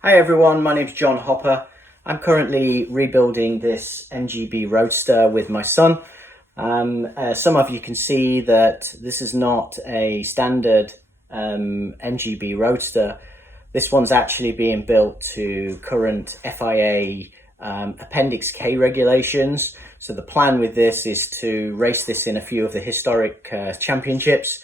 Hi everyone, my name's John Hopper. I'm currently rebuilding this MGB Roadster with my son. Some of you can see that this is not a standard MGB Roadster. This one's actually being built to current FIA Appendix K regulations. So the plan with this is to race this in a few of the historic championships.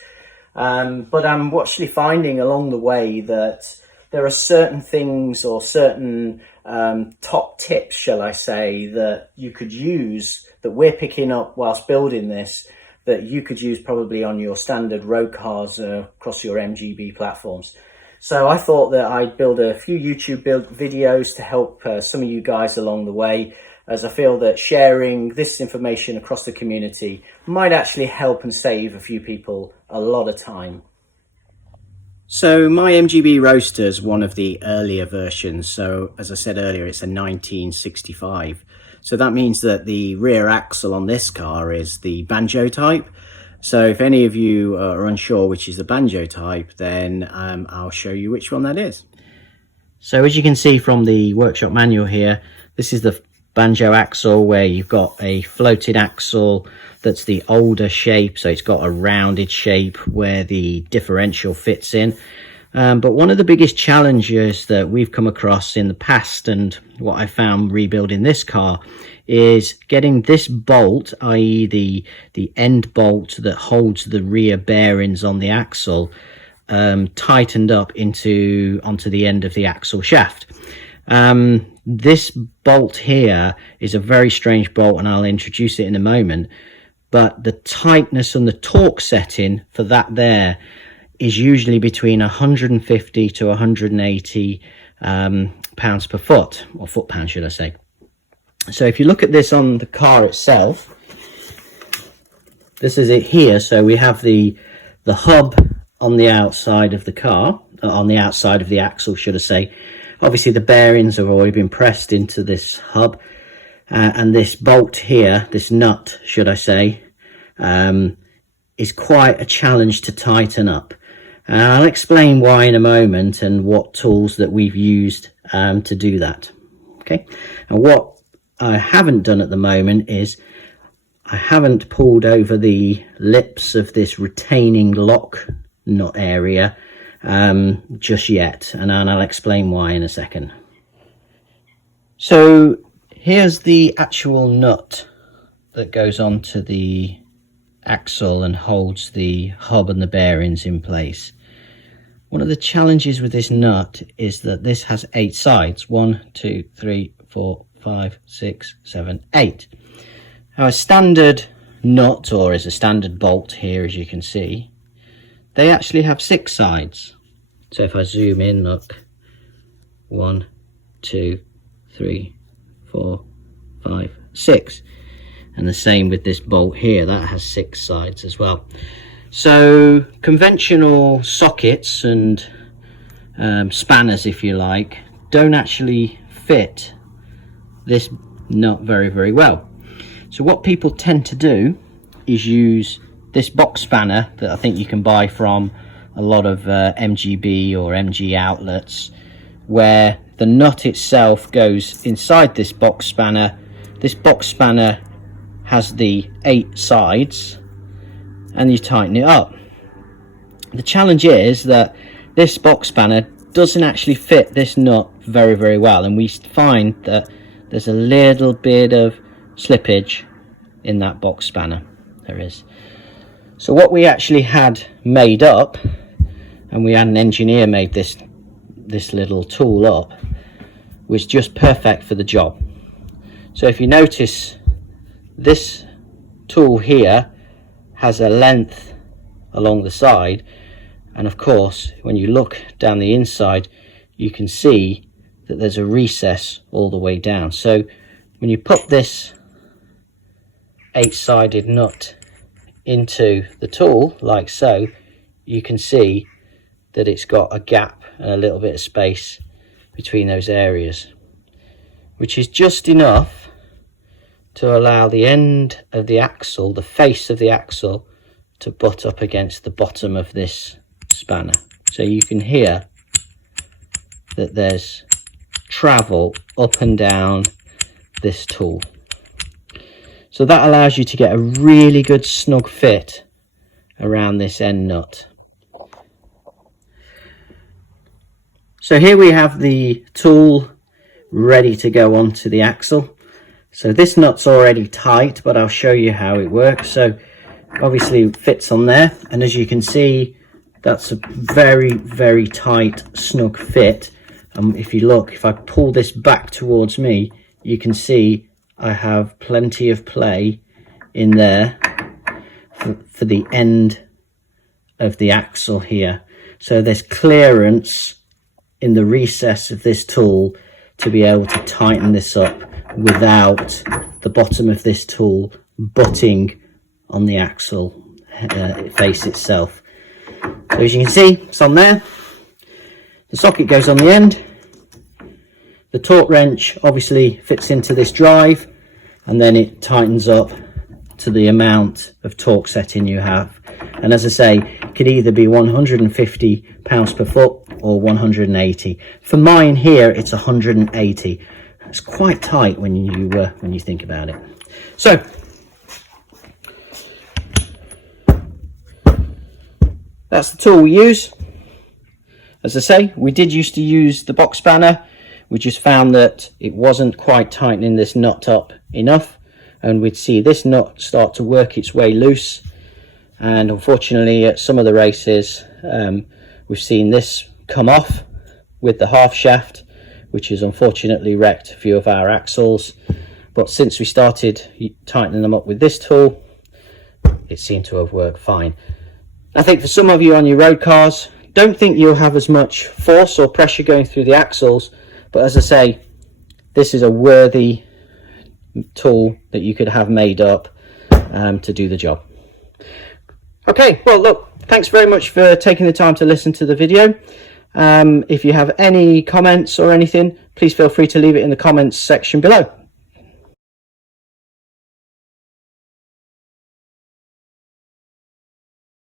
But I'm actually finding along the way that there are certain things or certain top tips, shall I say, that you could use, that we're picking up whilst building this, that you could use probably on your standard road cars across your MGB platforms. So I thought that I'd build a few YouTube videos to help some of you guys along the way, as I feel that sharing this information across the community might actually help and save a few people a lot of time. So my MGB Roadster is one of the earlier versions. So as I said earlier, it's a 1965. So that means that the rear axle on this car is the Banjo type. So if any of you are unsure which is the Banjo type, then I'll show you which one that is. So as you can see from the workshop manual here, this is the Banjo axle, where you've got a floated axle that's the older shape, so it's got a rounded shape where the differential fits in. But one of the biggest challenges that we've come across in the past, and what I found rebuilding this car, is getting this bolt, i.e. the end bolt that holds the rear bearings on the axle, tightened up onto the end of the axle shaft. This bolt here is a very strange bolt, and I'll introduce it in a moment, but the tightness and the torque setting for that there is usually between 150 to 180 pounds per foot, or foot-pound should I say. So if you look at this on the car itself, this is it here. So we have the hub on the outside of the car, on the outside of the axle should I say. Obviously the bearings have already been pressed into this hub, and this bolt here, this nut should I say, is quite a challenge to tighten up. I'll explain why in a moment, and what tools that we've used to do that. Okay, and what I haven't done at the moment is I haven't pulled over the lips of this retaining lock nut area just yet, and I'll explain why in a second. So here's the actual nut that goes onto the axle and holds the hub and the bearings in place. One of the challenges with this nut is that this has 8 sides. 1, 2, 3, 4, 5, 6, 7, 8. Now a standard nut, or as a standard bolt here, as you can see, they actually have 6 sides. So if I zoom in, look, 1, 2, 3, 4, 5, 6. And the same with this bolt here, that has 6 sides as well. So conventional sockets and spanners, if you like, don't actually fit this nut very, very well. So what people tend to do is use this box spanner that I think you can buy from a lot of MGB or MG outlets, where the nut itself goes inside this box spanner. This box spanner has the 8 sides, and you tighten it up. The challenge is that this box spanner doesn't actually fit this nut very, very well, and we find that there's a little bit of slippage in that box spanner. There is. So what we actually had made up, and we had an engineer made this little tool up, was just perfect for the job. So if you notice, this tool here has a length along the side, and of course when you look down the inside you can see that there's a recess all the way down. So when you put this 8-sided nut into the tool like so, you can see that it's got a gap and a little bit of space between those areas, which is just enough to allow the end of the axle, the face of the axle, to butt up against the bottom of this spanner. So you can hear that there's travel up and down this tool. So that allows you to get a really good snug fit around this end nut. So here we have the tool ready to go onto the axle. So this nut's already tight, but I'll show you how it works. So obviously it fits on there, and as you can see, that's a very, very tight, snug fit. If you look, if I pull this back towards me, you can see I have plenty of play in there for the end of the axle here. So there's clearance in the recess of this tool to be able to tighten this up without the bottom of this tool butting on the axle face itself. So as you can see, it's on there. The socket goes on the end. The torque wrench obviously fits into this drive, and then it tightens up to the amount of torque setting you have. And as I say, it could either be 150 pounds per foot or 180. For mine here, it's 180. It's quite tight when you think about it. So that's the tool we use. As I say, we did used to use the box spanner. We just found that it wasn't quite tightening this nut up enough, and we'd see this nut start to work its way loose. And unfortunately, at some of the races, we've seen this come off with the half shaft, which has unfortunately wrecked a few of our axles. But since we started tightening them up with this tool, it seemed to have worked fine. I think for some of you on your road cars, don't think you'll have as much force or pressure going through the axles, but as I say, this is a worthy tool that you could have made up to do the job. Okay, well look, thanks very much for taking the time to listen to the video. If you have any comments or anything, please feel free to leave it in the comments section below.